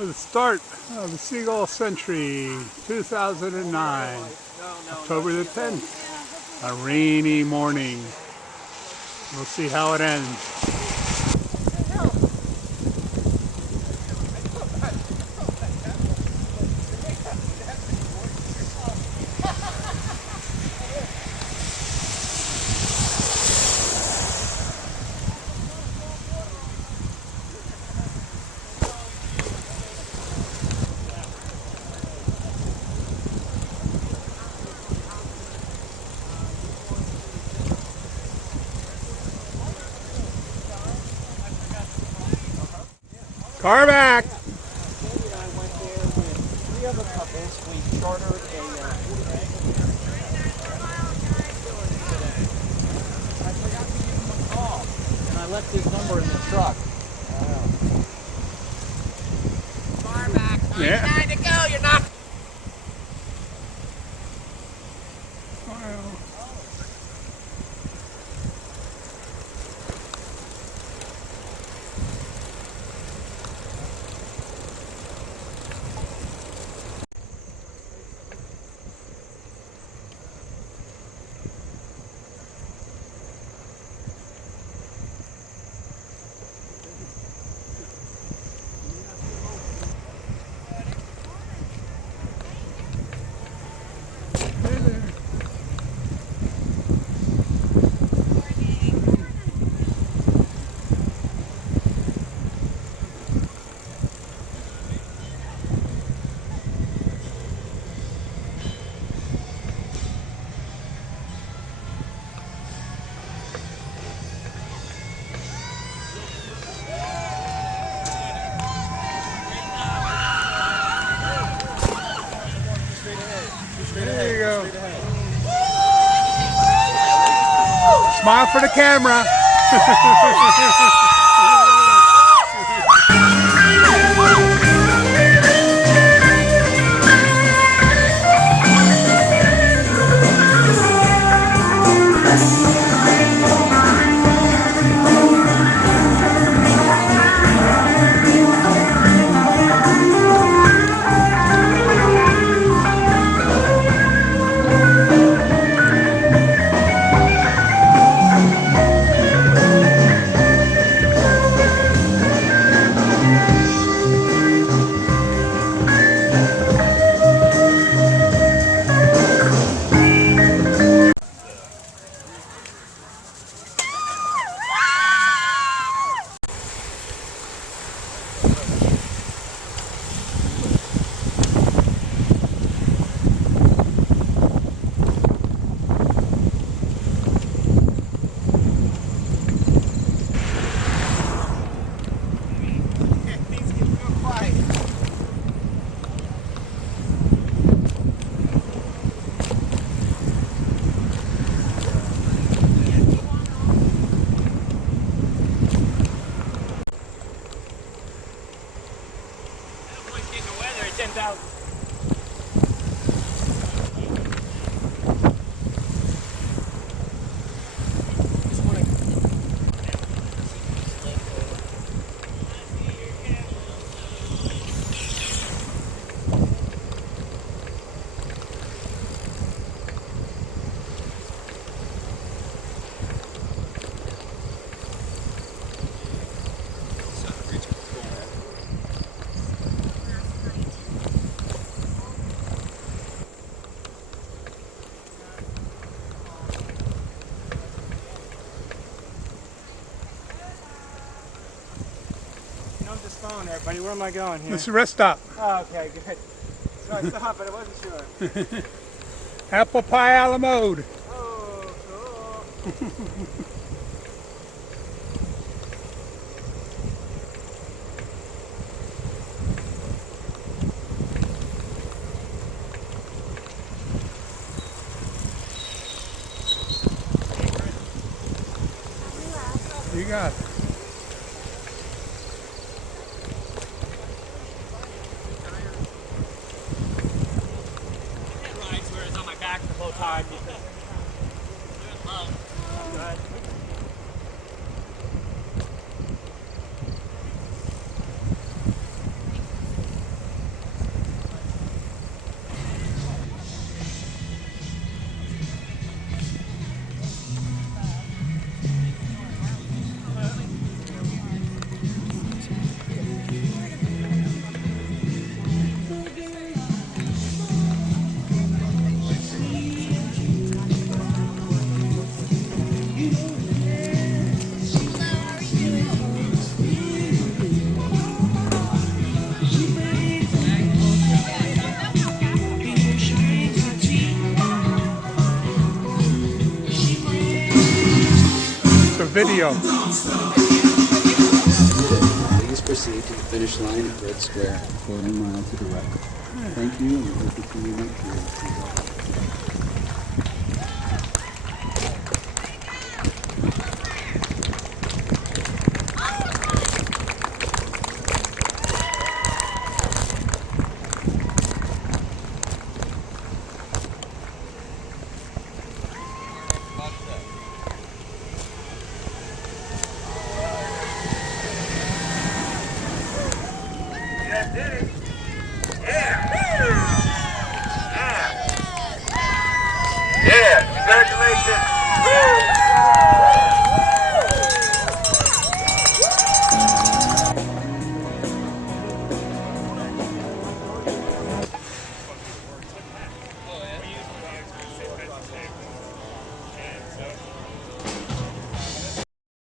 The start of the Seagull Century 2009, October the 10th, a rainy morning. We'll see how it ends. Car back! Sandy and I went there with 3 other couples. We chartered a... I forgot to give him a call, and I left his number in the truck. Car back. 99 to go. You're not... There you go. Smile for the camera. Everybody, where am I going here? This is a rest stop. Oh, okay, good. So I stopped, but I wasn't sure. Apple pie a la mode. Oh, cool. You got it. The whole time because doing love. Good. video. Please proceed to the finish line at Red Square, 4 miles to the west. Thank you, and we hope to see you next year. Yeah.